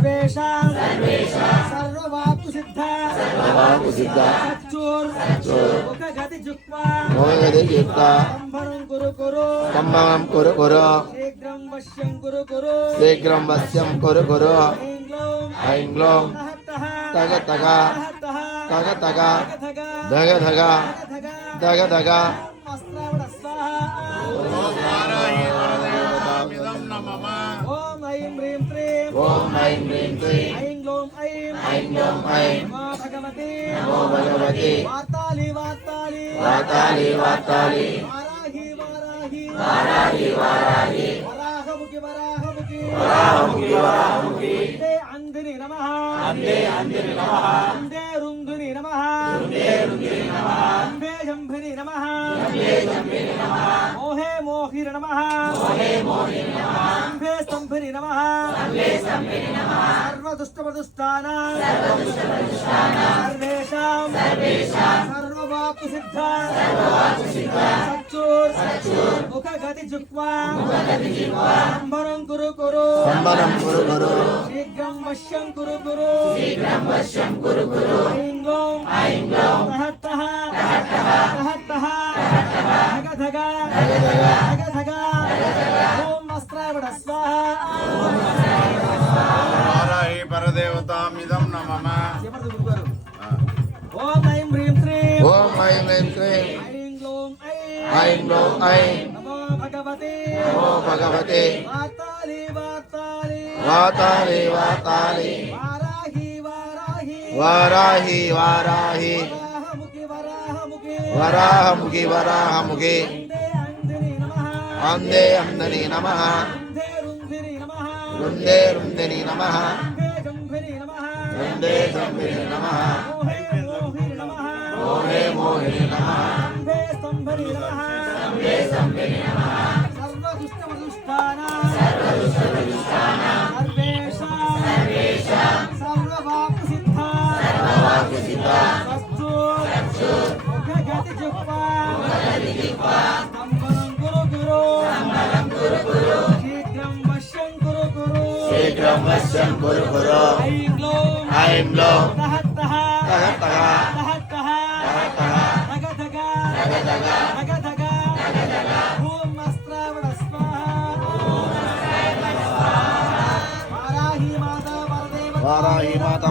सर्वेषां सर्ववाप्तु सिद्धा सच्चूर मुखगति जुक्त्वा कंभं कुरु कुरु शीघ्रं वश्यं कुरु कुरु ऐं ग्लौं तग तग तग तग धग धग धग धग ओम ऐं ह्रीं क्लीं ओम ऐं ह्रीं क्लीं ऐं ग्लौं ऐं ग्लौं ऐं नमो भगवते वाताली वार्ताली वाताली वाताली वाराही वाराही वाराही वाराही वराहमुखि वराहमुखि वराहमुखी वराहमुखी अंदे अंधिनि नमः अंधे अंधिनि नमः अंदे रुंधुनि नमः रुंधे रुंधिनि नमः अंबे जंभिनि नमः जम्बे जम्बिनि नमः मोहे मोहिर नमः मोहे मोहिनि नमः अंबे स्तंभिनि नमः स्तम्भे स्तम्भिनि नमः सर्वदुष्टप्रदुष्टानां सर्वेषां सर्ववाप्तु सिद्धा सच्चूर मुखगति जुक्त्वा संभरं कुरु कुरु संबरं कुरु कुरु शीघ्रं वश्यं कुरु कुरु शीघ्रं वश्यं कुरु कुरु ऐं ग्लौं तहत्तः तहत्तः धग धग धग धग ओम वस्त्राय वड स्वाहा वाराही परदेवतामिदं नमः ओम ऐं ह्रीं क्लीं ओम ऐं ह्रीं क्लीं ऐं ग्लौं ऐं ग्लौं ऐं नमो भगवते नमो भगवते वार्ताली वार्ताली वाताली वाताली वाराही वाराही वाराही वाराही वराहमुखि वराहमुखि वराहमुखी वराहमुखी अंदे अंधिनि नमः अंधे अंधनि नमः अंधे रुंधिनि नमः रुंदे रुंदिनि नमः अंधे जंभिनि नमः रुंदे जम्बिनि नमः मोहे मोहिनि नमः मोहे मोहिनि नमः अंधे स्तंभनि नमः स्तम्भे स्तम्भिनि नमः सर्वदुष्टप्रदुष्टानां सर्वेषां सर्ववाप्तु सिद्धा वाक्यसिद्धा सच्चूर मुखगति जुक्त्वा संभरं कुरु कुरु शीघ्रं वश्यं कुरु कुरु शीघ्रं वश्यं कुरु कुरु ऐं ग्लौं ऐं ग्लौं तहत्तः तहत्तः तहत्तः तहत्तः धग धग धग धग धग धग ओम वस्त्राय वड स्वाहा वाराही माता परदेवता वाराही माता